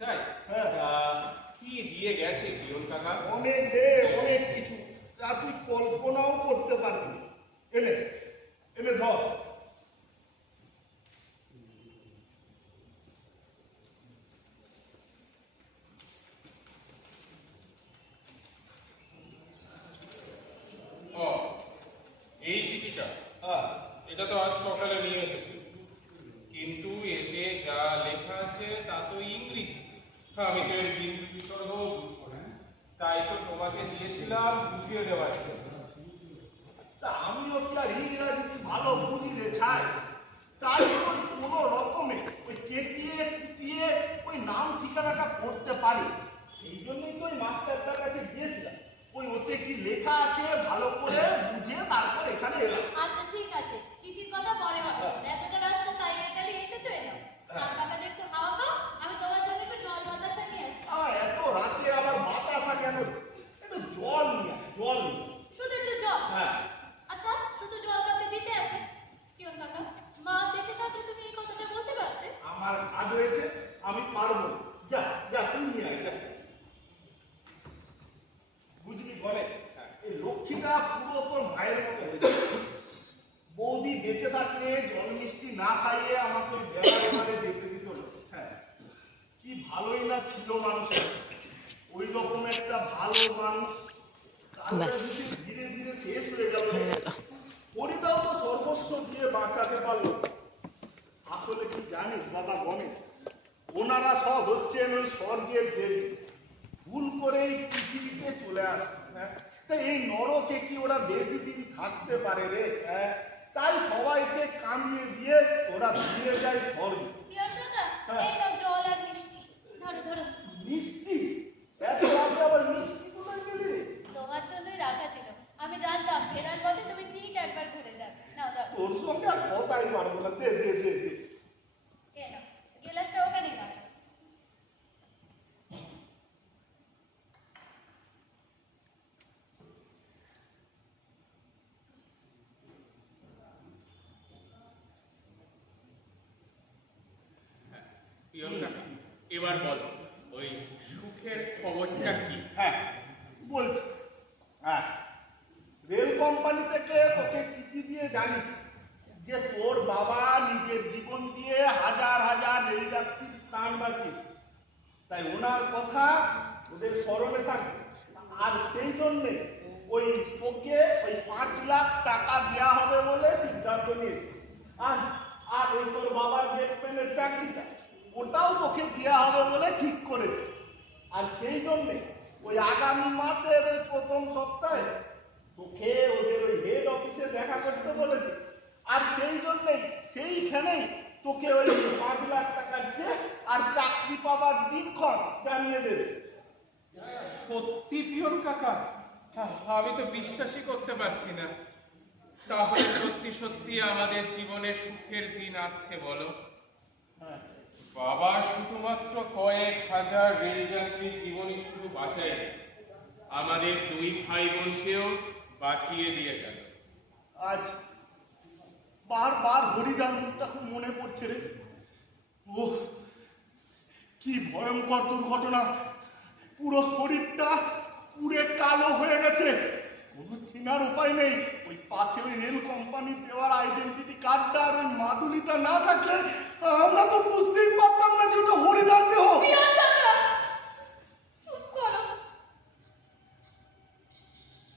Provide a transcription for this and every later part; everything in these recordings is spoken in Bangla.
তাই? হ্যাঁ। কি দিয়ে গেছে পিয়ন কাকা? অনেক রে, অনেক কিছু, যা তুই কল্পনাও করতে পারবি না। এনে এনে ধর। ও, এই চিঠিটা? হ্যাঁ। এটা তো আজ সকালে নিয়ে এসেছি, কিন্তু এতে যা লেখা আছে তা তো ইংরেজি। আমি তো এর বিন্দু বিসর্গও বুঝবো না, তাই তো তোমাকে দিয়েছিলাম বুঝিয়ে দেওয়ার জন্য। তা আমিও কি আর ইংরাজি ভালো বুঝি রে ছাই, তাই ওই কোনো রকমে ওই কেটিয়ে কুটিয়ে ওই নাম ঠিকানাটা পড়তে পারি। সেই জন্যই তো ওই মাস্টারটার কাছে গিয়েছিলাম, ওই ওতে কি লেখা আছে ভালো করে বুঝে তারপর এখানে এলাম। আচ্ছা ঠিক আছে, চিঠির কথা পরে হবে। এতটা রাস্তা সাইকেল চালিয়ে এসেছো এলাম। আর বাবাদের একটু হাওয়া খাও, আমি তোমার জন্য একটু জল বাতাসা নিয়ে আসি। এত রাতে আবার বাতাসা কেন? একটু জল নিয়ে আয়, জল নিয়ে আয়। শুধু একটু জল? হ্যাঁ। আচ্ছা, শুধু জল পাতে দিতে আছে? পিয়ন কাকা, মা বেঁচে থাকলে তুমি এই কথাটা বলতে পারতে। আমার কাজ হয়েছে, আমি পারবো না। যা যা তুই নিয়ে আয়, যা। বুঝলি বলে, এই লক্ষ্মীটা পুরো তোর মায়ের মতো হয়েছে। বৌদি বেঁচে থাকলে জল মিষ্টি না খাইয়ে আমাকে ওই বেড়ার মাঝে যেতে দিত না। হ্যাঁ, কি ভালোই না ছিল মানুষের। ওই রকম একটা ভালো মানুষ তারপরে যদি ধীরে ধীরে শেষ হয়ে গেল। হরিদাও তো সর্বস্ব দিয়ে বাঁচাতে পারলো। আসলে কি জানিস বাবা গণেশ, ওনারা সব হচ্ছেন ওই স্বর্গের দেবী, ভুল করেই পৃথিবীতে চলে আসে। হ্যাঁ, তাই এই নরকে কি ওরা বেশি দিন থাকতে পারে রে? হ্যাঁ, তাই সবাইকে কামিয়ে দিয়ে ওরা ফিরে যায় স্বর্গে। পিয়ন কাকা, এই নাও জল আর মিষ্টি, ধরো ধরো। মিষ্টি? এত রাতে আবার মিষ্টি কোথায় পেলি রে? তোমার জন্যই রাখা ছিল, আমি জানতাম ফেরার পথে তুমি ঠিক একবার ঘুরে যাবে। নাও দাও। তোর সঙ্গে আর কথাই পারবো না, দে দে দে দে। কেন, গেলাসটা ওখানেই রাখো। পিয়ন কাকা, এবার বলো ওই সুখের খবরটা কি? হ্যাঁ বলছি। হ্যাঁ, রেল কোম্পানি থেকে তোকে চিঠি দিয়ে জানিয়েছি যে তোর বাবা নিজের জীবন দিয়ে হাজার হাজার রেলযাত্রীর প্রাণ বাঁচিয়েছে, তাই ওনার কথা ওদের স্মরণে থাকবে। আর সেই জন্যে ওই তোকে ওই 5 লাখ টাকা দেওয়া হবে বলে সিদ্ধান্ত নিয়েছে। আর আর ওই তোর বাবার গেটম্যানের চাকরিটা, ওটাও তোকে দেওয়া হবে বলে ঠিক করেছে। আর সেই জন্যে ওই আগামী মাসের ওই প্রথম সপ্তাহে তোকে ওদের ওই হেড অফিসে দেখা করতে বলেছে। আর সেই জন্যেই সেইখানেই তোকে ওই 5 লাখ টাকার চেক আর চাকরি পাবার দিনক্ষণ জানিয়ে দেবে। সত্যি পিয়ন কাকা? আমি তো বিশ্বাসই করতে পারছি না। তাহলে সত্যি সত্যি আমাদের জীবনে সুখের দিন আসছে বলো? হ্যাঁ। বাবা শুধুমাত্র কয়েক হাজার রেলযাত্রীর জীবনই শুধু বাঁচাই, আমাদের 2 ভাই বোনকেও বাঁচিয়ে দিয়ে গেল। আজ বারবার হরিদার মুখটা খুব মনে পড়ছে রে। ও কি ভয়ঙ্কর দুর্ঘটনা, পুরো শরীরটা পুড়ে কালো হয়ে গেছে, কোনো চেনার উপায় নেই। ওই পাশে ওই রেল কোম্পানির দেওয়ার আইডেন্টিটি কার্ডটা আর ওই মাদুলিটা না থাকলে আমরা তো বুঝতেই পারতাম না যে ওটা হরিদার দেহ। পিয়ন কাকা, চুপ করো।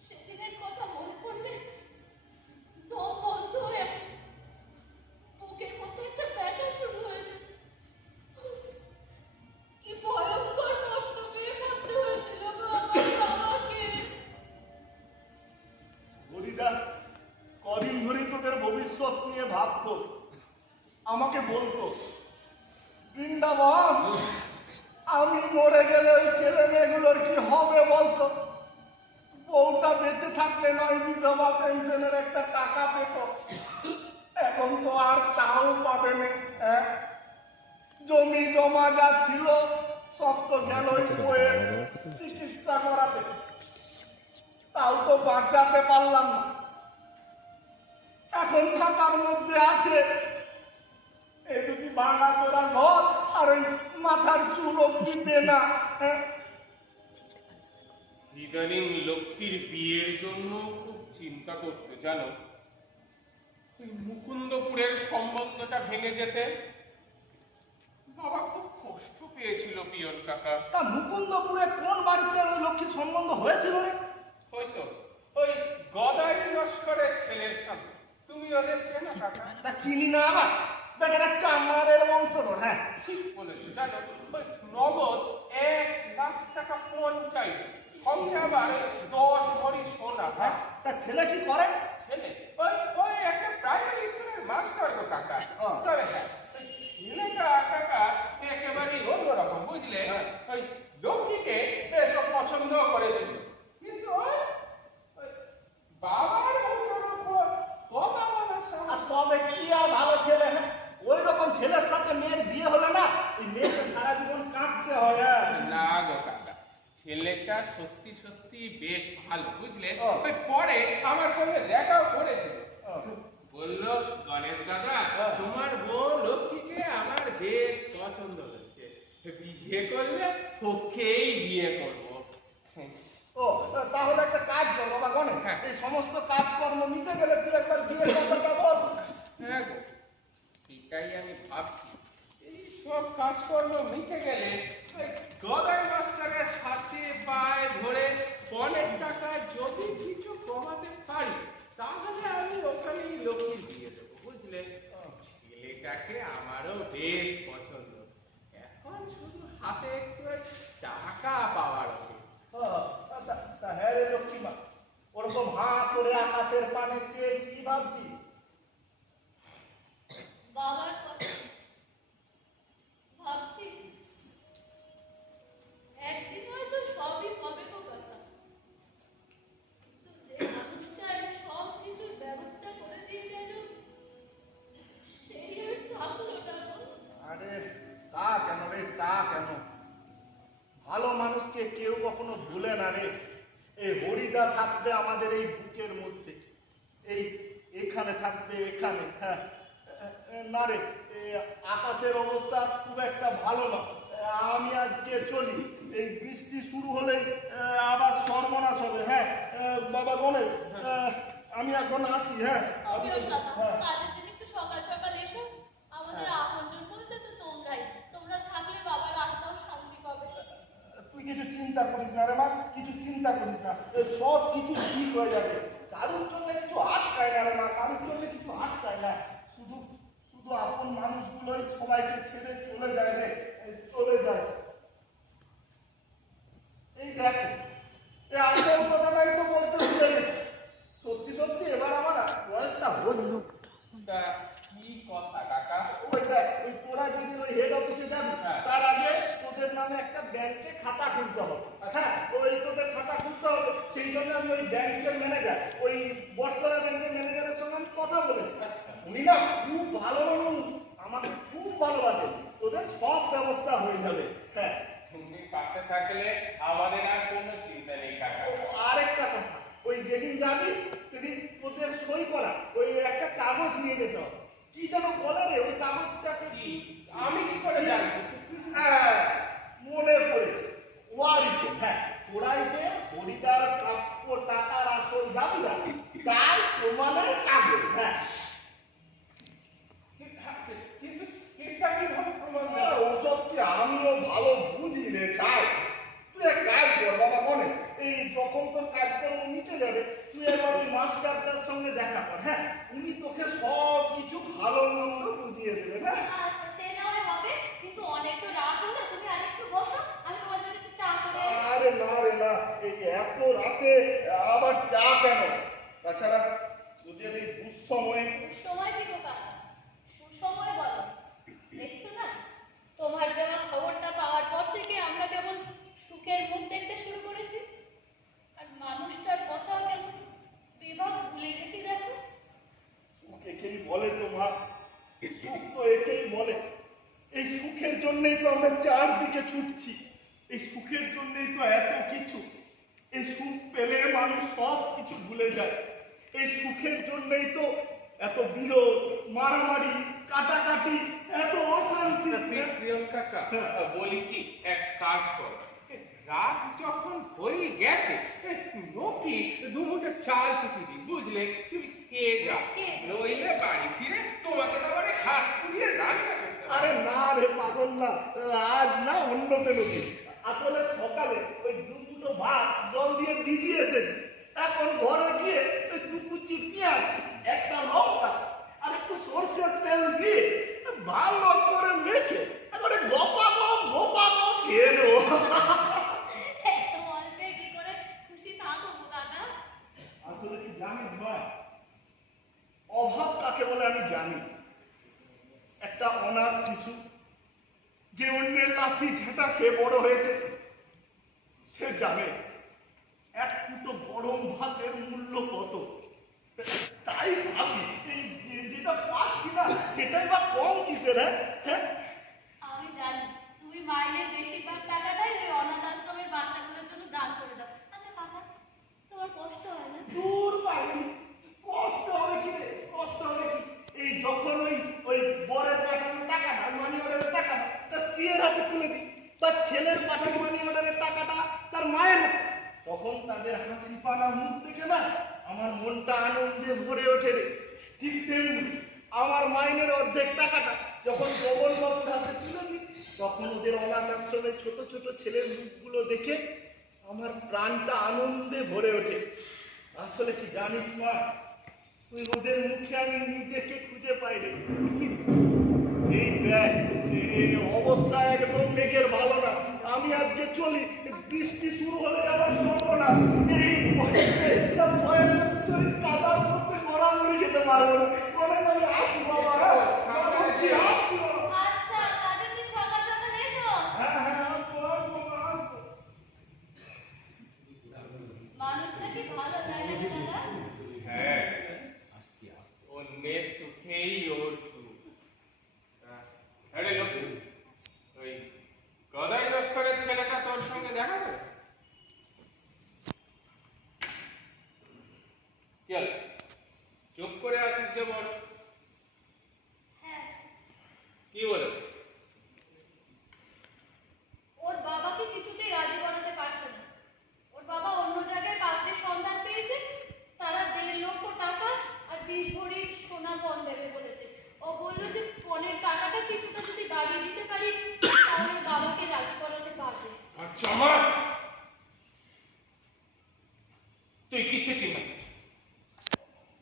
সেদিনের কথা মনে পড়লে দম বন্ধ হয়ে আসে, বুকের মধ্যে একটা ব্যথা শুরু হয়ে যায়। কি ভয়ঙ্কর কষ্ট পেয়ে পড়তে হয়েছিল গো আমার বাবাকে। হরিদা কদিন ধরেই তোদের ভবিষ্যৎ নিয়ে ভাবতো, আমাকে বলতো, বৃন্দাবন আমি মরে গেলে ওই ছেলে মেয়েগুলোর কি হবে বলতো? বউটা বেঁচে থাকলে নয় বিধবা পেনশনের একটা টাকা পেত, এখন তো আর তাও পাবে না। হ্যাঁ, জমি জমা যা ছিল সব তো গেল ওই বউয়ের চিকিৎসা করাতে, তাও তো বাঁচাতে পারলাম না। এখন থাকার মধ্যে আছে এই দুটি ভাঙা চোরা ঘর আর ওই মাথার চুল অব্দি দে না। হ্যাঁ? ইদানিং লক্ষ্মীর বিয়ের জন্য খুব চিন্তা করতে জানো। ওই মুকুন্দপুরের সম্বন্ধটা ভেঙে যেতে বাবা খুব কষ্ট পেয়েছিল পিয়ন কাকা। তা মুকুন্দপুরে কোন বাড়িতে ওই লক্ষ্মীর সম্বন্ধ হয়েছিল রে? হয়তো ওই গদাই লস্করের ছেলের সাথে। তুমি ওদের চেনো কাকা? তা চিনি না আবার, বেটারা চামারের বংশধর। হ্যাঁ, ঠিক বলেছো জানো। ওই নগদ 1,00,000 টাকা পঞ্চায়েত, সঙ্গে আবার 10 ভরি সোনা। হ্যাঁ, তা ছেলে কি করে? ছেলে ওই ওই একটা প্রাইমারি স্কুলের মাস্টার গো কাকা। তবে হ্যাঁ, ওই ছেলেটা কাকা একেবারেই অন্যরকম বুঝলে। ওই লক্ষ্মীকে বেশ ও পছন্দ করেছিল, কিন্তু ওই বাবার মুখের উপর কথা বলার আর সাহস। তবে কি আর ভালো ছেলে। হ্যাঁ, ওই রকম ছেলের সাথে মেয়ের বিয়ে হলে না, ওই মেয়েকে সারা জীবন কাঁদতে হয়। হ্যাঁ। না গো কাকা, ছেলেটা সত্যি সত্যি বেশ ভালো বুঝলে। ও। ওই পরে আমার সঙ্গে দেখাও করেছিল। ও। বললো, গণেশ দাদা ও। তোমার বউ লক্ষ্মীকে আমার বেশ পছন্দ হয়েছে, বিয়ে করলে ওকেই বিয়ে করবো। ও, তাহলে একটা কাজ কর বাবা গণেশ, হ্যাঁ। এই সমস্ত কাজকর্ম মিটে গেলে তুই একবার বিয়ের কথাটা বল। হ্যাঁ গো, সেটাই আমি ভাবছি। এই সব কাজকর্ম মিটে গেলে ওই গদাই মাস্টারের হাতে পায়ে ধরে অনেক টাকা যদি কিছু কমাতে পারি, তাহলে আমি ওখানেই লক্ষ্মীর বিয়ে দেবো বুঝলে। ছেলেটাকে আমারও বেশ পছন্দ, এখন শুধু হাতে একটু ওই টাকা পাওয়ার অপেক্ষা। ও, তা হ্যাঁ রে লক্ষ্মীমা, ওরকম হাঁ করে আকাশের পানে চেয়ে কি ভাবছি? বাবার কথা ভাবছি, একদিন হয়তো সবই হবে গো কথা। কিন্তু যে মানুষটা এই সব কিছুর ব্যবস্থা করে দিয়ে গেল, সেই আর থাকলো না গো। আরে তা কেন রে, তা কেন? ভালো মানুষকে কেউ কখনো ভুলে না রে। এই হরিদা থাকবে আমাদের এই বুকের মধ্যে, এই এখানে থাকবে, এখানে। হ্যাঁ, না রে, আকাশের অবস্থা খুব একটা ভালো না। আমি আজকে চলি, এই বৃষ্টি শুরু হলেই আবার সর্বনাশ হবে। হ্যাঁ বাবা গণেশ, আমি এখন আসি। হ্যাঁ, অবিয়ল কাকা, হ্যাঁ। কাজের দিন একটু সকাল সকাল এসো। আমাদের আপনজন বলতে তো তোমরাই। তোমরা থাকলে বাবার আত্মাও শান্তি পাবে। তুই কিছু চিন্তা করিস না রে মা, কিছু চিন্তা করিস না, সব কিছু ঠিক হয়ে যাবে। কারোর জন্য কিছু আটকায় না রে মা, কারোর জন্য কিছু আটকায় না। শুধু শুধু আপন মানুষগুলোই সবাইকে ছেড়ে চলে যায় রে, চলে যায়। এই দেখো, এই আসল কথাটাই তো বলতে ভুলে গেছি। সত্যি সত্যি এবার আমার বয়সটা হল। তা কি কথা কাকা? ওই দেখ, ওই তোরা যেদিন ওই হেড অফিসে যাবি, হ্যাঁ। তার আগে তোদের নামে একটা ব্যাংকে খাতা খুলতে হবে। হ্যাঁ, ওই তোদের খাতা খুলতে হবে, সেই জন্য আমি ওই ব্যাংকের ম্যানেজার, ওই বটতলা ব্যাংকের ম্যানেজারের সঙ্গে আমি কথা বলেছি। আচ্ছা। উনি না খুব ভালো মানুষ, আমাকে খুব ভালোবাসে। তোদের সব ব্যবস্থা হয়ে যাবে। হ্যাঁ, তুমি পাশে থাকলে আমাদের আর কোনো চিন্তা নেই কাকা। আরেকটা কথা, ওই যেদিন যাবি সেদিন তোদের সই করা ওই একটা কাগজ নিয়ে যেতে হবে। কি যেন বলে রে ওই কাগজটাকে? কি? আমি কি করে জানবো? হ্যাঁ, মনে পড়েছে, ওয়ারিসে। হ্যাঁ, ওরাই যে হরিদার প্রাপ্য টাকার আসল দাবিদার, তার প্রমাণের কাগজ। হ্যাঁ, কিন্তু সেটা কিভাবে প্রমাণ দেবে? ওসব কি আমিও ভালো বুঝি রে ছাই। তুই এক কাজ কর বাবা গণেশ, এই যখন তোর কাজকর্ম মিটে যাবে, তুই একবার ওই মাস্টারটার সঙ্গে দেখা কর। হ্যাঁ, উনি তোকে সব কিছু ভালো মন্দ বুঝিয়ে দেবেন। হ্যাঁ, আচ্ছা, সে না হয় হবে, কিন্তু অনেক তো রাত হলো। তুমি আরেকটু বসো, আমি তোমার জন্য একটু চা করে আনি। আরে না রে না, এই এত রাতে আবার চা কেন? তাছাড়া তোদের এই দুঃসময়ে সময় কি গো কাকা? সুসময় বলো। দেখছো না, তোমার দেওয়া খবরটা পাওয়ার পর থেকে আমরা কেমন সুখের মুখ দেখতে শুরু করেছি, আর মানুষটার কথা কেমন বেভাব ভুলে গেছি। দেখো, সুখ একেই বলে তো মা, সুখ তো একেই বলে। এই সুখের জন্যই তো আমরা চারদিকে ছুটছি, এই সুখের জন্যই তো এত কিছু। এই সুখ পেলে মানুষ সব কিছু ভুলে যায়। এই সুখের জন্যই তো এত বিরোধ, মারামারি, কাটাকাটি, এত অশান্তি। প্রিয়ঙ্কা বলি কি, এক কাজ কর, রাত যখন হয়ে গেছে নকি দুমুঠো চাল কুটি দি, বুঝলে? তুমি খেয়ে যাও, নইলে বাড়ি ফিরে তোমাকে তো আবার হাত পুড়িয়ে রান্না করতে হবে। আরে না রে পাগল না, আজ না অন্য কোনো দিন। আসলে সকালে ওই দু মুঠো ভাত জল দিয়ে ভিজিয়ে এসেছি, এখন ঘরে গিয়ে ওই দু কুচি পেঁয়াজ, একটা লঙ্কা আর একটু সরষের তেল দিয়ে ভালো করে মেখে এবারে গোপা গপ খেয়ে নেবো। এত অল্পে কি করে খুশি থাকো গো দাদা? আসলে কি জানিস মা, অভাব কাকে বলে আমি জানি। একটা অনাথ শিশু যে অন্যের লাঠি ঝেঁটা খেয়ে বড় হয়েছে, সে জানে এক ফুটো গরম ভাতের মূল্য কত। তাই ভাবি এই যেটা পাচ্ছি না সেটাই বা কম কিসের। হ্যাঁ, আমি জানি তুমি মাইনের বেশিরভাগ টাকাটাই ওই অনাথ আশ্রমের বাচ্চাগুলোর জন্য দান করে দাও। আচ্ছা কাকা, তোমার কষ্ট হয় না? দূর পাগলি, কষ্ট হবে কি রে, কষ্ট হবে কি? এই যখন ওই বরের পাঠানো টাকাটা, মানি অর্ডারের টাকাটা তার স্ত্রীর হাতে তুলে দিই, বা ছেলের পাঠানো মানি অর্ডারের টাকাটা তার মায়ের হাতে, তখন তাদের হাসি পানা মুখ দেখে না আমার মনটা আনন্দে ভরে ওঠে রে। ঠিক সেমনি আমার মাইনের অর্ধেক টাকাটা যখন গগন বাবুর হাতে তুলে দিই, তখন ওদের অনাথ আশ্রমের ছোট ছোট ছেলের মুখগুলো দেখে আমার প্রাণটা আনন্দে ভরে ওঠে। আসলে কি জানিস মা, ওই ওদের মুখে আমি নিজেকে খুঁজে পাই রে। এই দেখ, এই অবস্থা একদম মেঘের ভালো না। আমি আজকে চলি, বৃষ্টি শুরু হলে আমার সর্বনাশ। এই বয়সে চলি, কাদার মধ্যে গড়াগড়ি যেতে পারবো না। বলেন আমি আসবো বাবা, আসছি বাবা। আচ্ছা, কাজের দিন সকাল সকাল এসো। হ্যাঁ আসবো। মানুষটা কি ভালো, তাই না দাদা? হ্যাঁ, অন্যের সুখেই ওর সুখ। আরে লক্ষ্মী, ওই গদাই লস্করের ছেলেটা তোর সঙ্গে দেখা করেছে? কি হলো? চুপ করে আছিস যে বল? হ্যাঁ, কি বলেছে? ওর বাবাকে কিছুতেই রাজি করাতে পারছে না। ওর বাবা অন্য জায়গায় পাত্রের সন্ধান পেয়েছে, তারা 1.5 লক্ষ টাকা আর 20 ভরি সোনা পণ দেবে বলেছে। ও বললো যে পণের টাকাটা কিছুটা যদি বাড়িয়ে দিতে পারি তাহলে বাবাকে রাজি করাতে পারবে। আচ্ছা আমার তুই কিচ্ছু চিন্তা করিস না।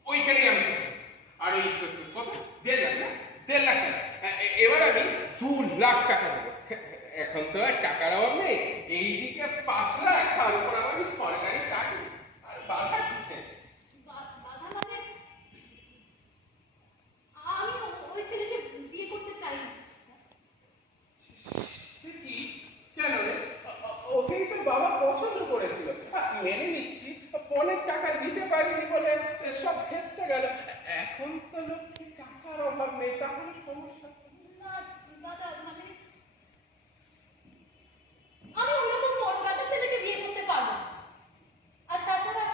ওইখানেই আমি থাকবো। আর ওই কত 1.5 লাখ না, 1.5 লাখ টাকা, এবার আমি 2 লাখ টাকা দেবো। এখন তো আর টাকার অভাব নেই, এইদিকে 5 লাখ, তার উপর আমার ওই সরকারি চাকরি, আর বাধা কিসে? বাধা মানে আমি ওই ছেলেকে বিয়ে করতে চাই না। কি? কেন রে? ওকেই তো বাবা পছন্দ করেছিল। মেনে নিচ্ছি, পণের টাকা দিতে পারিনি বলে সব ভেস্তে গেল। এখন তো লক্ষ্মী টাকার অভাব নেই, তাহলে সমস্যা কি? না দাদা, মানে আমি ওরকম পরগাছা ছেলেকে বিয়ে করতে পারবো না। আর তাছাড়া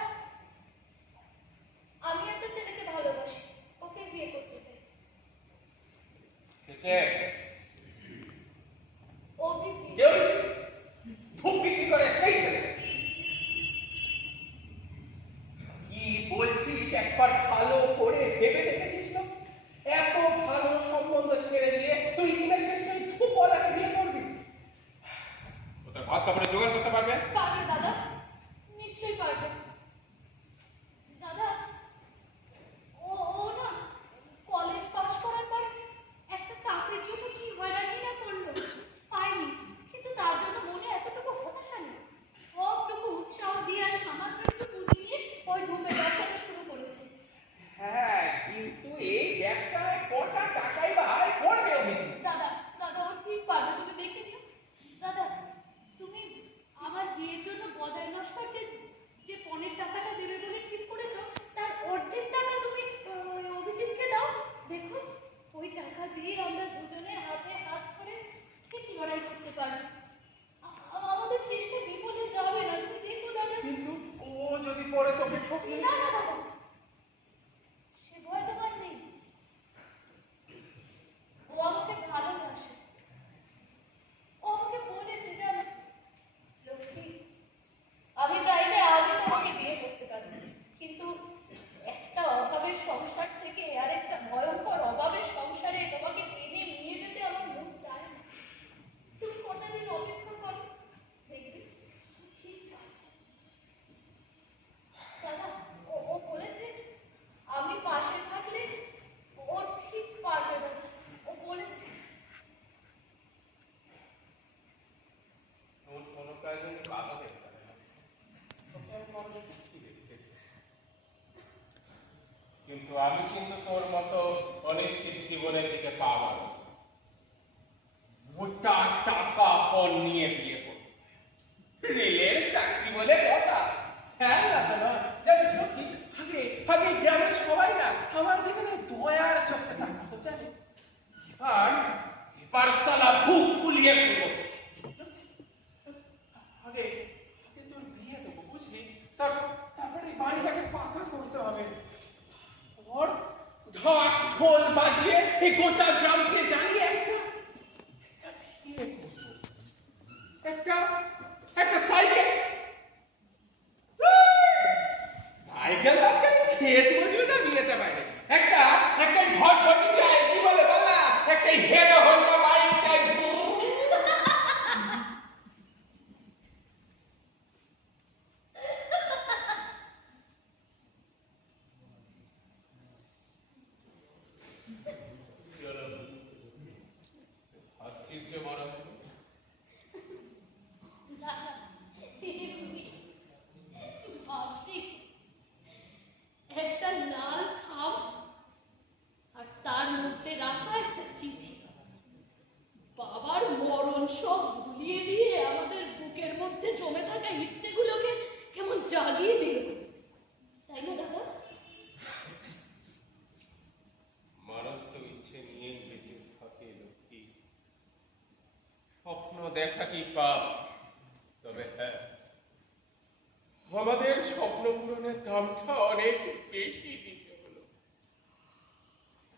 কিন্তু তোর মতো অনিশ্চিত জীবনের দিকে পা বাড়ো। মোটা টাকা পণ নিয়ে বিয়ে করো। রেলের চাকরি বলে কথা। হ্যাঁ না তো নয়, জানিস কি, আগে আগে গ্রামের সবাই না আমার দিকে না দয়ার চোখে তাকাতো, জানিস? আর এবার সালা বুক ফুলিয়ে পড়বো। আগে আগে তোর বিয়ে দেবো, বুঝলি? তারপরে এই বাড়িটাকে পাকা করতে হবে। ওর ঢাক ঢোল বাজিয়ে এই গোটা গ্রামকে জানিয়ে একটা বিয়ে করবো। একটা একটা সাইকেল সাইকেল আজকাল খেত মজুরটা বিয়েতে পারে। একটা একটা ঘর ঘটি চাই, কি বলে বল না, একটা হেরো হন্ডা বাইক চাই। হাসছিস যে বড় না, এমনি ভাবছি একটা লাল খাম আর তার মধ্যে রাখা একটা চিঠি। বাবার মরণ সব ভুলিয়ে দিয়ে আমাদের বুকের মধ্যে জমে থাকা ইচ্ছেগুলোকে কেমন জাগিয়ে দিল, তাই না দাদা? মানুষ তো ইচ্ছে নিয়েই বেঁচে থাকে লক্ষ্মী। স্বপ্ন দেখা কি পাপ? তবে হ্যাঁ, আমাদের স্বপ্ন পূরণের দামটা অনেক বেশি দিতে হলো।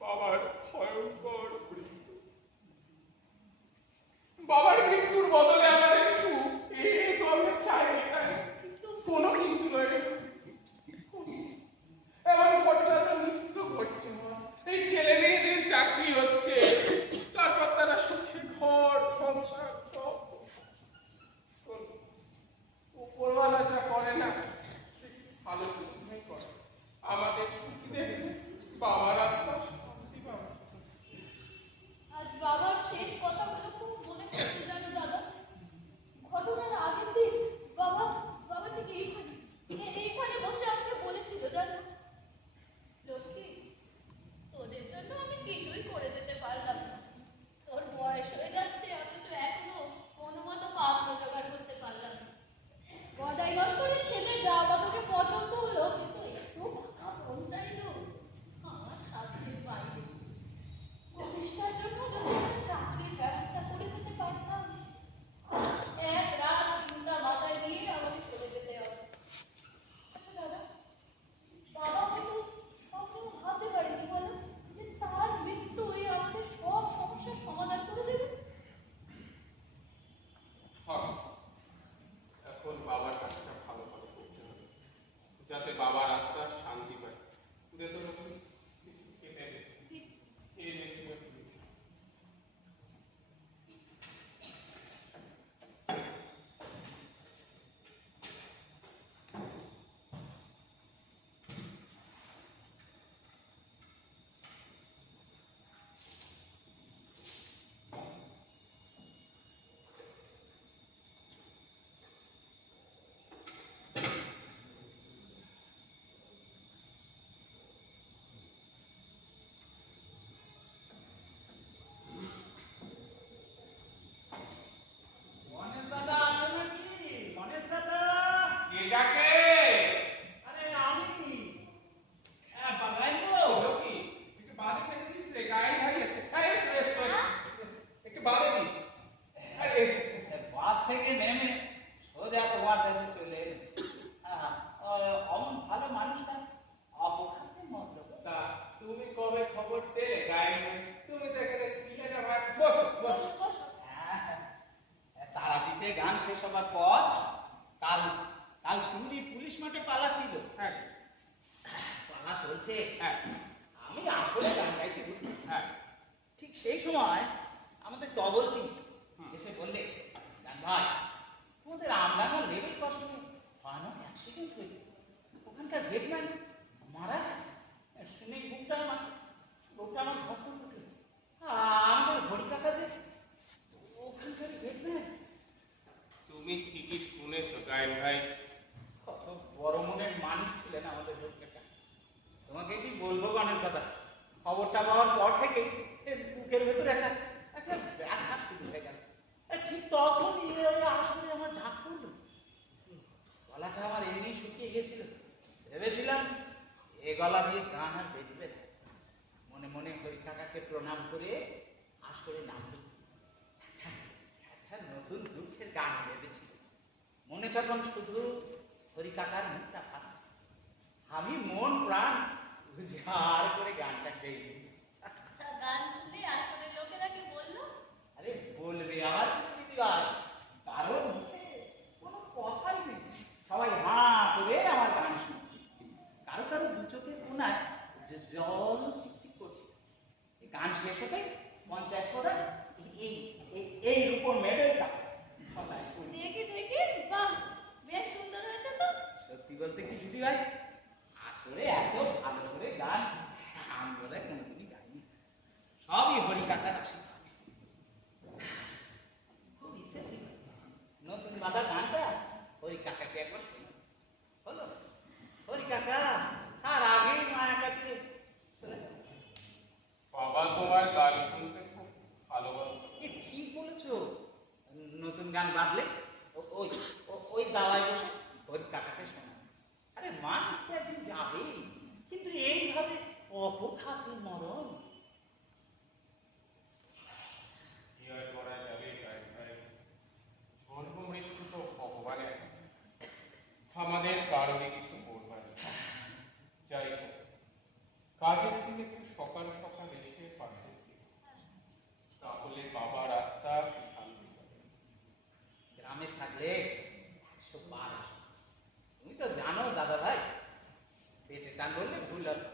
বাবার ভয়ঙ্কর মৃত্যু, বাবার মৃত্যুর বদলে আমাদের সুখ, এ তো আমরা চাইনি, তাই না? কিন্তু কোনো কিন্তু নয় রে। এমন ঘটনা তো মৃত্যু ঘটছে না। এই ছেলে মেয়েদের চাকরি হচ্ছে, তারপর তারা সুখে ঘর সংসার সব উপরওয়ালা যা করে না ভালো কিছুই করে। আমাদের সুখী দেখে বাবার আত্মা শান্তি পাবে। আজ বাবার শেষ কথাগুলো খুব মনে পড়ছে, জানো দাদা? ঘটনার আগের দিন বাবা বাবা ঠিক এইখানে বসে আমাকে বলেছিল, জানো, লক্ষ্মী, তোদের জন্য আমি কিছুই করে যেতে পারলাম না। তোর বয়স হয়ে যাচ্ছে, অথচ এখনো কোনো মতো পাত্র জোগাড় করতে পারলাম না। গদাই লস্করের ছেলে যা বা তোকে পছন্দ হলো, কিন্তু একটু টাকা কম চাইলো। আমার সাধ্যের বাইরে। প্রতিষ্ঠার জন্য যদি একটা চাকরির ব্যবস্থা করে যেতে পারতাম। এক রাত চিন্তা মাথায় দিয়ে আমাকে চলে যেতে হবে। আচ্ছা দাদা, বাবা হয়তো স্বপ্নেও ভাবতে পারেনি, বলো, যে তার মৃত্যুই আমাদের সব সমস্যার সমাধান করে দেবে। হবে। এখন বাবার কাজটা ভালো ভালো করতে হবে, যাতে বাবার আত্মা শান্তি পায়। দে তো লক্ষ্মী, খেতে দে। খেয়ে নে, শুয়ে পড়ি। গণেশ দাদা আছে নাকি? গণেশ দাদা, কে ডাকে? আরে আমি বাগাই গো। লক্ষ্মী, একটু বাদে খেতে দিস রে, গায়ের ভাই আছে। হ্যাঁ, এসো এসো এসো। একটু বাদে দিস। আরে এসো। বাস থেকে নেমে সোজা তোমার কাছে চলে এলেন। অমন ভালো মানুষটা অবখাতে মরল। তা তুমি কবে খবর পেলে গায়ের ভাই? তুমি তো এখানে ছিলে না ভাই। বসো বসো। বসো বসো। তারাপীঠে গান শেষ হবার পর কাল কাল শিউরি পুলিশ মাঠে পালা ছিল। হ্যাঁ পালা চলছে। হ্যাঁ আমি আসলে গান গাইতে বলি। হ্যাঁ। ঠিক সেই সময় আমাদের তবলচি এসে বললে, গান ভাই, তোমাদের আমডাঙ্গার লেভেল ক্রসিংয়ে ভয়ানক অ্যাক্সিডেন্ট হয়েছে, ওখানকার হেডম্যান মারা গেছে। শুনে বুকটা আমার ধরপড় উঠল। আমাদের হরি কাকা যে ওখানকার হেডম্যান। তুমি ঠিকই শুনেছো গায়েন ভাই। কত বড় মনের মানুষ ছিলেন আমাদের হরি কাকা। তোমাকে কি বলবো গণেশ দাদা, তখন আসলে আমার ঢাক পড়লো। গলাটা আমার এমনি শুকিয়ে গেছিল। ভেবেছিলাম এ গলা দিয়ে গান আর বেরবে না। মনে মনে হরি কাকাকে প্রণাম করে আসরে নামলো। একটা নতুন দুঃখের গান বেঁধেছিল। মনে তখন শুধু হরি কাকার মুখটা ভাসছে। আমি মন প্রাণ উজাড় করে গানটা গেয়ে। তা গান শুনে আসলে লোকেরা কি বললো? আরে বলবে আমার দিদিভাই, কারোর মুখে কোনো কথাই নেই। সবাই হাঁ করে আমার গান শুনছে। কারো কারো দু চোখের কোনায় জল চিকচিক করছে। এই গান শেষ হতে পঞ্চায়েত করা এই এই রূপর মেডেলটা সবাই দেখি দেখি, বাহ, বেশ সুন্দর হয়েছে তো। সত্যি বলতে কি দিদিভাই, আসলে এত ভালো করে গান আমরা কোনোদিনই গাইনি। সবই হরি কাকার আশীর্বাদ। খুব ইচ্ছে ছিল নতুন বাঁধা গানটা হরি কাকাকে একবার শোনা হলো। হরি কাকা তার আগেই মায়া কাটিয়ে চলে গেল। বাবা তোমার গান শুনতে খুব ভালোবাসতো। এ ঠিক বলেছো। নতুন গান বাঁধলে ওই ওই দাওয়ায় বসে হরি কাকাকে শোনা। আরে মানুষ তো একদিন যাবেই, কিন্তু এইভাবে অপঘাতে মরণ। কি আর করা যাবে ভাই ভাই, জন্ম মৃত্যু তো ভগবানের হাতে। আমাদের কারোরই কিছু করবার নেই। যাই হোক, কাজের দিনে একটু সকাল সকাল এসে পাশে দিও। তাহলে বাবার আত্মা শান্তি পাবে। গ্রামে থাকলে 100 বার আসো। তুমি তো জানো দাদা ভাই, পেটে টান ধরলে ভুল হবে,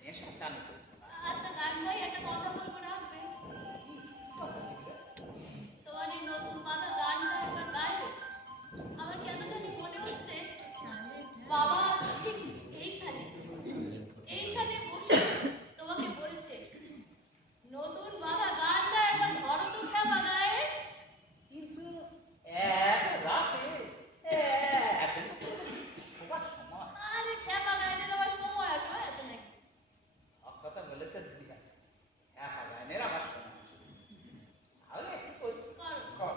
নেশা টান ধরলে। আচ্ছা গান ভাই, একটা কথা বলবো, রাখবে? তোমার এই নতুন বাঁধা গানটা একবার গাইবে। আমার কেন জানি মনে হচ্ছে বাবা ঠিক এইখানে এইখানে বসে তোমাকে বলছে, নতুন বাঁধা গানটা একবার ধরো তো খেপা গায়ে। কিন্তু এক রাতে এখন সবার সময়। আরে খেপা গাইনের আবার সময় আছে নাকি? সব কথা বলেছে দিদি ভাই, হ্যাঁ গায়নের আবার শোনা। তাহলে একটু করি। করো। কর,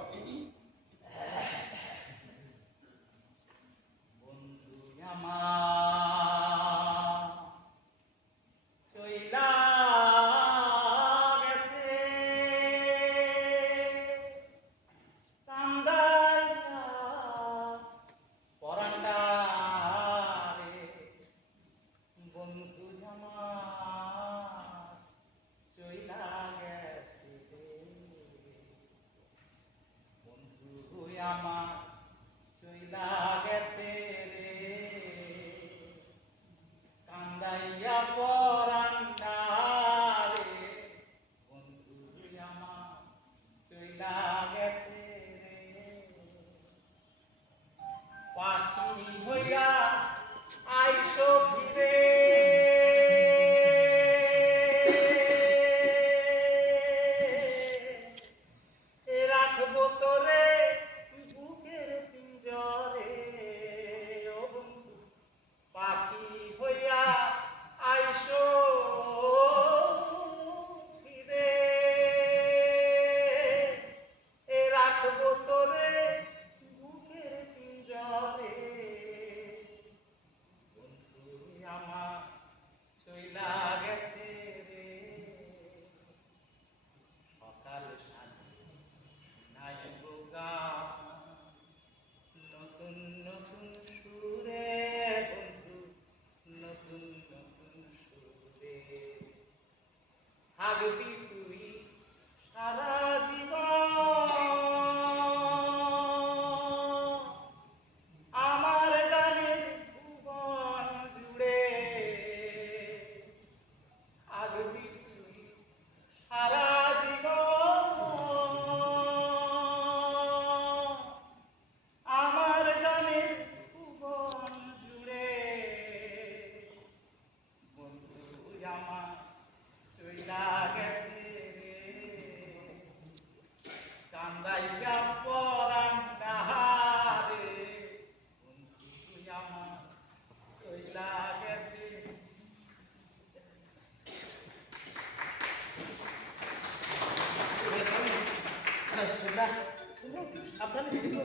সাবধানে বেরিয়ে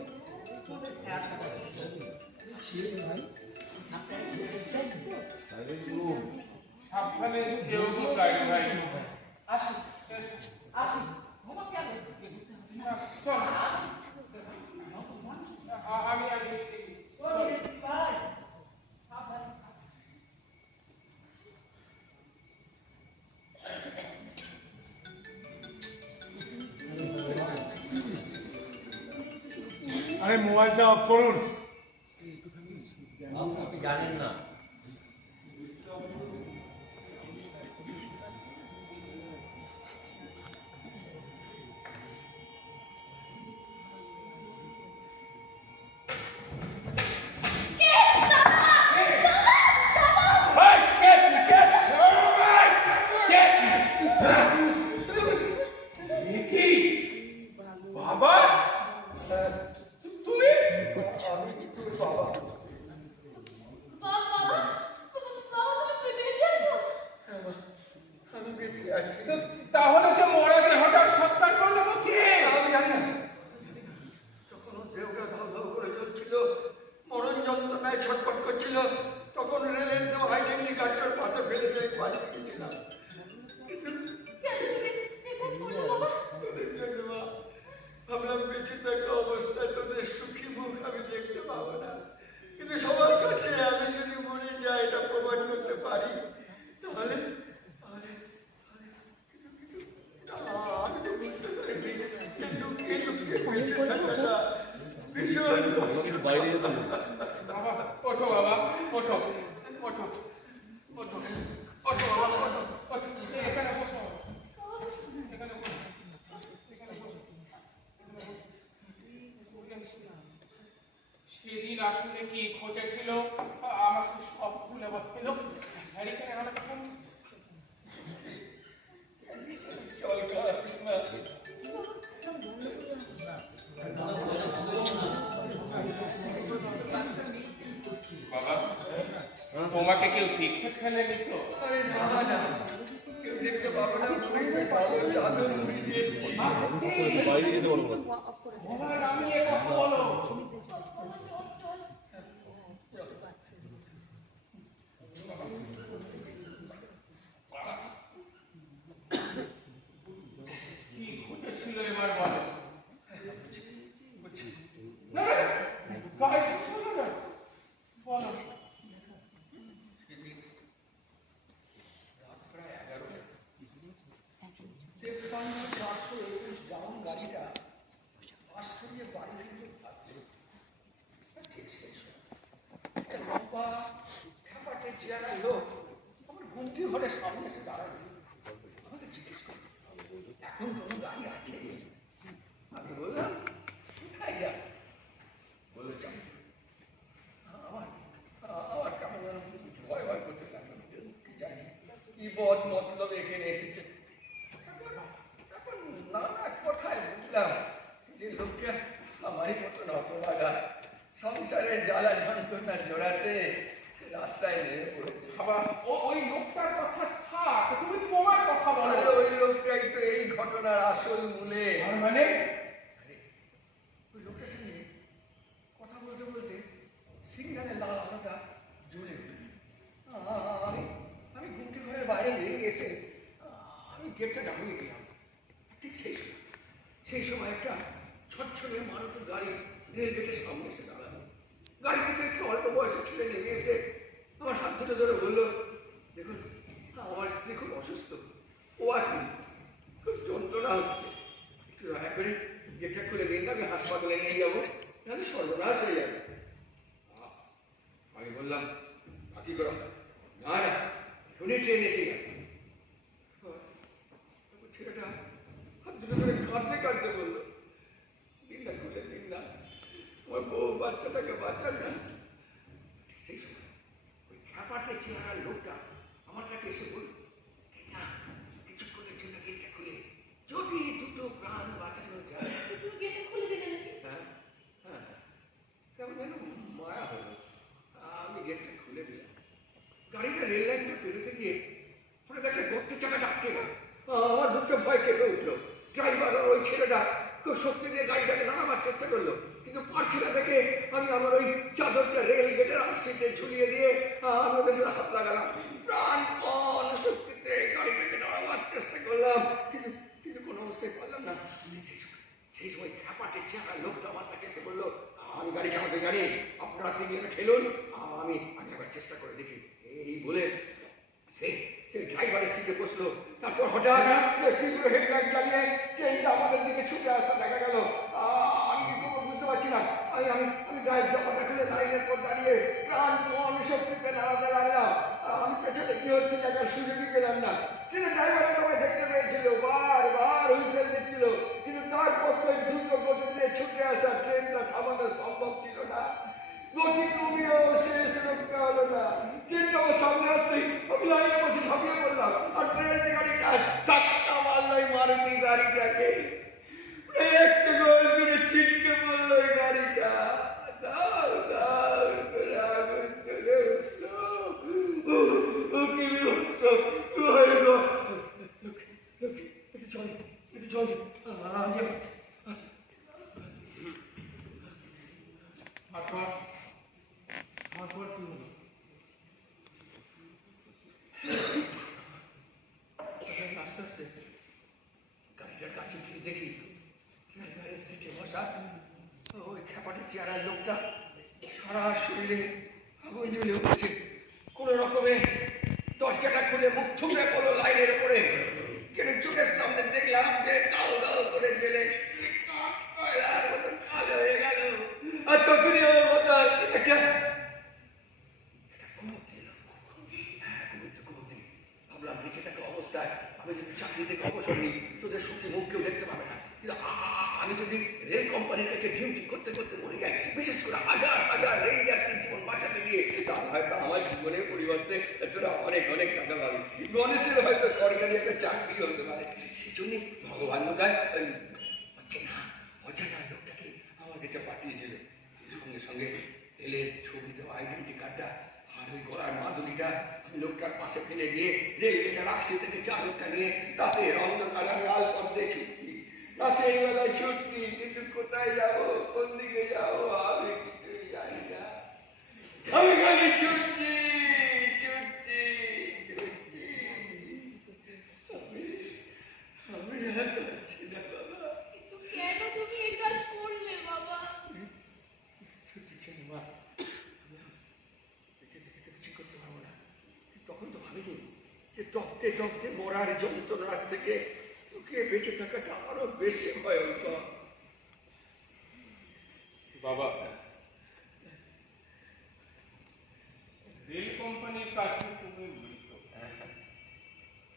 তোদের সাবধানে যেও তো গাড়ি ভাই। আসি আসি ঘুমা কেন চল আমি ভাই সাবধানে। আরে মোবাইলটা অফ করুন। আপনি জানেন না বাবা তুমি বাবা, বাবা তুমি বেঁচে আছো? আমি বেঁচে আছি। তাহলে যে মরা দেহটার সৎকার করলো কে? আমি জানি না। যখন ওর দেহটা ধাউ ধাউ করে জ্বলছিল, মরণ যন্ত্রণায় ছটফট করছিল, তখন রেলের দেওয়া হাইডেন্টি কার্ডটার পাশে ফেলে দিয়ে পালিয়ে গেছিলাম। কেন তুমি এ কাজ করলে বাবা? তোদের জন্য মা, ভাবলাম বেঁচে থাকা অবস্থায় তোদের সুখী মুখ আমি দেখতে পাবো না, কিন্তু সবার কাছে আমি যদি মরে যাই এটা প্রমাণ করতে পারি, তাহলে তাহলে তাহলে কিছু কিছু আমি তো বুঝতে পারিনি যে লুকিয়ে লুকিয়ে বেঁচে থাকাটা ভীষণ কষ্ট। বাইরে বাবা ওঠো, বাবা ওঠো, ওঠো, ওঠো, ওঠো বাবা, ওঠো, ওঠো। এখানে বসো, এখানে বসো, এখানে বসো। সেদিন আসলে কি ঘটেছিল আমাকে সব খুলে বলছিল। হ্যারিকেন আমার চল গাছ না বাবা, তোমাকে কেউ দেখে ফেলেনি তো? আরে না না, কেউ দেখতে পাবো না, মনে ভালো চাদর মুড়ি দিয়েছি। বাইরে যেতে বলো। বাবা নামিয়ে কথা বলো। কি ঘটেছিল এবার বলো। না না, গায়ে কিছু হলো না, বলো। গাড়িটা পাশ করিয়ে বাড়ি কিন্তু ভাবছে ঠিক সেই একটা লম্বা খ্যাপাটে চেয়ারা লোক আমার ঘুমটি ঘরের সামনে এসে দাঁড়ালো, আমাকে জিজ্ঞেস করলো এখন কোনো গাড়ি আছে? আমি বললাম কোথায় যা? বললো যাও। আমার আমার কেমন যেন ভয় ভয় করতে লাগলো, কি জানি কি বদ মতলব এখানে এসেছে। তারপর নানা কথায় বুঝলাম যে লোকটা আমারই মতন হতভাগা, সংসারের জ্বালা যন্ত্রণা জোড়াতে রাস্তায় নেমে পড়েছে। বাবা ওই লোকটার কথা থাক, তুমি তোমার কথা বলো। আরে ওই লোকটাই তো এই ঘটনার আসল মূলে। আর মানে আরে ওই লোকটার সঙ্গে কথা বলতে বলতে সিগন্যালের লাল আলোটা জ্বলে উঠল। আমি আমি ঘুমটি ঘরের বাইরে বেরিয়ে এসে আমি গেটটা নামিয়ে গেলাম। ঠিক সেই সময় একটা ছটছড়ে মারুতি গাড়ি রেল গেটের সামনে এসে দাঁড়ালো। গাড়ি থেকে একটু অল্প বয়সের ছেলে নেমে এসে আমার হাত ধরে ধরে বললো, দেখুন আমার স্ত্রী খুব অসুস্থ, ও এখন খুব যন্ত্রণা হচ্ছে, একটু দয়া করে গেটটা খুলে দিন না, আমি হাসপাতালে নিয়ে যাবো, নাহলে সর্বনাশ হয়ে যাবে। আমি বললাম কি করো না না, এখনই ট্রেন এসে গেল। ছেলেটা হাত দুটো করে কাঁদতে কাঁদতে বললো, দিন না খুলে দিন না, আমার বউ বাচ্চাটাকে বাঁচান না। সেই সময় ওই খ্যাপাটে চেহারার লোকটা আমার কাছে এসে বলল, না কিছুক্ষণের জন্য গেটটা খুলে যদি দুটো প্রাণ বাঁচানো যায়। তুমি গেটে খুলে দিলে নাকি? হ্যাঁ হ্যাঁ, কেমন যেন মায়া হলো, আমি গেটটা খুলে দিলাম। গাড়িটা রেল লাইনটা পেরোতে গিয়ে হঠাৎ একটা গর্তের চাকাটা আটকে গেল। আমার বুকটা ভয় কেঁপে উঠলো। ড্রাইভার আর ওই ছেলেটা খুব শক্তি দিয়ে গাড়িটাকে নামাবার করলো, কিন্তু পারছি না দেখে আমি আমার ওই চাদরটা রেল গেটের আশিতে ঝুলিয়ে দিয়ে আমি ওদের সাথে হাত লাগালাম। প্রাণপণ শক্তিতে গাড়িটাকে নড়াবার চেষ্টা করলাম, কিন্তু কিন্তু কোনো অবস্থায় পারলাম না। সেই সময় খ্যাপাটে চেহারা লোকটা আমার কাছে এসে বললো, আমি গাড়ি চালাতে জানি, আপনারা তিনজনে ঠেলুন, আমি আবার চেষ্টা করে দেখি। এই বলে সে ড্রাইভারের সিটে বসলো। তারপর হঠাৎ তীব্র হেডলাইট জ্বালিয়ে ট্রেনটা আমাদের দিকে ছুটে আসতে দেখা গেল। আমি কি করবো বুঝতে পারছি না। আমি গায়ের জামাটা খুলে লাইনের পর দাঁড়িয়ে প্রাণপণ শক্তিতে নাড়াতে লাগলাম। আমি পেছনে কি হচ্ছে দেখার সুযোগই পেলাম না। ট্রেনের ড্রাইভার আমায় দেখতে পেয়েছিল, বারবার হুইসেল দিচ্ছিল, কিন্তু তার পক্ষে দ্রুত গতিতে ছুটে আসা ট্রেনটা থামানো সম্ভব ছিল না। গতি কমিয়েও শেষ রক্ষা হলো না। ট্রেনটা আমার সামনে আসতেই আমি লাইনে বসে ঝাঁপিয়ে পড়লাম, আর ট্রেন গাড়িটা ধাক্কা মারলোই মারুতি গাড়িটাকে। 1 সেকেন্ড ধরে ছিটকে পড়লো ওই গাড়িটা। দাও দাও করে আগুন জ্বলে উঠলো। কি বিভৎস হয়ে গেল। একটু চল আমি যাচ্ছি। তারপর কি হলো? আস্তে আস্তে গাড়িটার কাছে গিয়ে দেখি ড্রাইভারের সিটে বসা ওই খ্যাপাটে চেহারার লোকটা সারা শরীরে আগুন জ্বলে উঠছে। কোন রকমে দরজাটা খুলে মুখ থুবড়ে পড়লো লাইনের উপরে। কিন্তু চোখের সামনে দেখলাম যে দাও দাও করে জেলে কয়লার মতো কালো হয়ে গেল। আর তখনই আমার মাথায় একটা কুমুদ দিল। কুমুদ দিল। ভাবলাম বেঁচে থাকা অবস্থায় আমি যদি চাকরি থেকে অবসর নিই, তোদের সুখী মুখ কেউ দেখতে পাবে না। কিন্তু আমি যদি রেল কোম্পানির কাছে ডিউটি করতে করতে মরে যাই, বিশেষ করে হাজার হাজার রেল যাত্রীর জীবন বাঁচাতে গিয়ে, তাহলে হয়তো আমার জীবনের পরিবর্তে তোরা অনেক অনেক টাকা পাবি। গণেশের হয়তো সরকারি একটা চাকরি হতে পারে। সেই জন্যে ভগবান বোধহয় অজানা লোকটাকে আমার কাছে পাঠিয়েছিল। সঙ্গে সঙ্গে রেলের ছবি দেওয়া আইডেন্টি কার্ডটা আর ওই গলার মাদুরিটা আমি লোকটার পাশে ফেলে দিয়ে রেলগেটের রাস্তা থেকে চাদরটা নিয়ে রাতের অন্ধকার আমি আলপথ দিয়ে ছুটছি। রাতের বেলায় ছুটছি, কিন্তু কোথায় যাবো, কোন দিকে যাবো আমি কিছুই জানি না। আমি খালি ছুটছি ছুটছি ছুটছি। আমি আর পারছি না বাবা। কিন্তু কেন তুমি এই কাজ করলে বাবা? মা, বেঁচে থেকে তো কিছু করতে পারবো না। তখন তো ভাবিনি যে দগ্ধে দগ্ধে মরার যন্ত্রণার থেকে লুকিয়ে বেঁচে থাকাটা আরো বেশি ভয়ঙ্কর। বাবা, রেল কোম্পানির কাছে তুমি মৃত।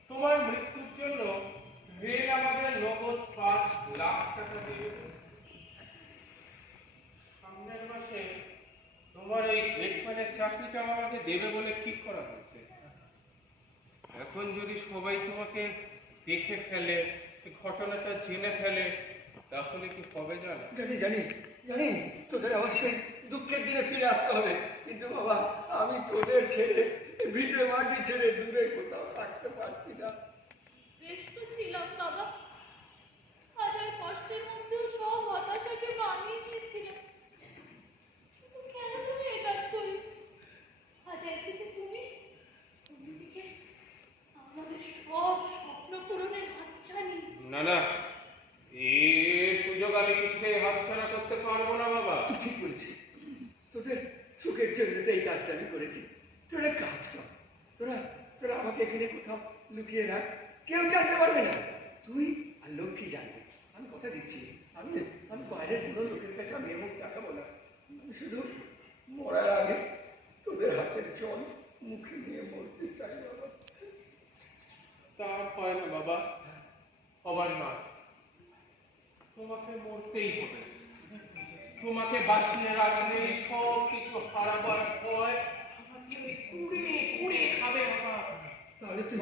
তোমার মৃত্যুর জন্য রেল আমাদের নগদ 5 লাখ টাকা দেবে। সামনের মাসে তোমার এই গ্রেটম্যানের চাকরিটা আমাকে দেবে বলে ঠিক করা হয়েছে। এখন যদি সবাই তোমাকে দেখে ফেলে, ঘটনাটা জেনে ফেলে, তাহলে কি হবে জানো? জানি জানি জানি তোদের অবশ্যই দুঃখের দিনে ফিরে আসতে হবে, কিন্তু বাবা আমি তোদের ছেড়ে ভিটে মাটি ছেড়ে দূরে কোথাও থাকতে পারছি না। ব্যস্ত ছিলাম বাবা, হাজার কষ্টের মধ্যেও সব হতাশাকে বানিয়ে নিয়েছিলাম। কিন্তু কেন তুমি এই কাজ করলে? আজ একদিকে তুমি, অন্যদিকে আমাদের সব স্বপ্ন পূরণের হাতছানি। না না, এই সুযোগ আমি কিছুতেই হাতছাড়া করতে পারবো না বাবা। তুই ঠিক বলেছিস, তোদের সুখের জন্য তো এই কাজটা আমি করেছি। তোরা কাজ কর, তোরা তোরা আমাকে এখানে কোথাও লুকিয়ে রাখ, কেউ জানতে পারবে না। তুই আর লক্ষ্মী জানবে, আমি কথা দিচ্ছি। আমি আমি বাইরের কোনো লোকের কাছে আমি এমন দেখাবো না। আমি শুধু মরার আগে তোদের হাতের জল মুখে নিয়ে মরতে চাই বাবা। তা হয় না বাবা, হবার না। তোমাকে মরতেই হবে। তোমাকে বাঁচিয়ে রাখলে সব কিছু হারাবার ভয় আমাকে কুড়ে কুড়ে খাবে বাবা। তাহলে তুই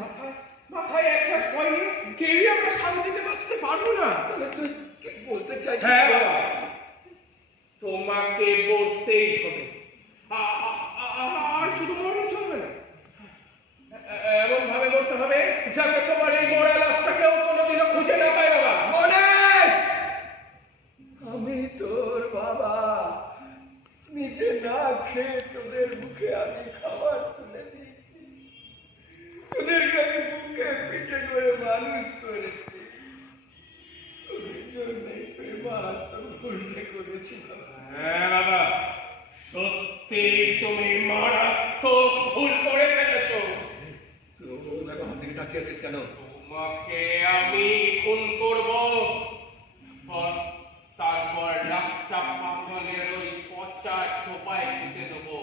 মাথায় একটা সয়নি কেউই আমরা শান্তিতে বাঁচতে পারবো না। তাহলে তুই কি বলতে চাইছিস? হ্যাঁ বাবা, তোমাকে মরতেই হবে। আর শুধু মরলে চলবে না, এমন ভাবে মরতে হবে যাতে তোমার এই মরা লাশটা কেউ কোনোদিনও খুঁজে না পায় বাবা। গণেশ, আমি তোর খেয়ে তোদের মুখে আমি খাবার তুলে দিয়েছি, তোদেরকে আমি বুকে পিঠে করে মানুষ করেছি, তোদের জন্যই তুই মারাত্মক ভুলটা করেছিলাম। হ্যাঁ বাবা, সত্যি তুমি মারাত্মক ভুল করে ফেলেছো। এখন দিকে তাকিয়ে আছিস কেন? তোমাকে আমি খুন করব, তারপর লাশটা পাগলের ওই পচা টোপায় পুঁতে দেবো।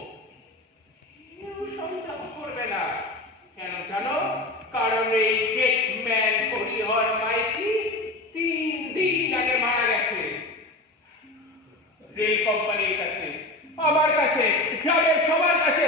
কেউ সন্দেহ করবে না, কেন জানো? কারণ এই গেটম্যান হরিহর মাইতি 3 দিন আগে মারা গেছে। রেল কোম্পানির কাছে, আমার কাছে, গ্রামের সবার কাছে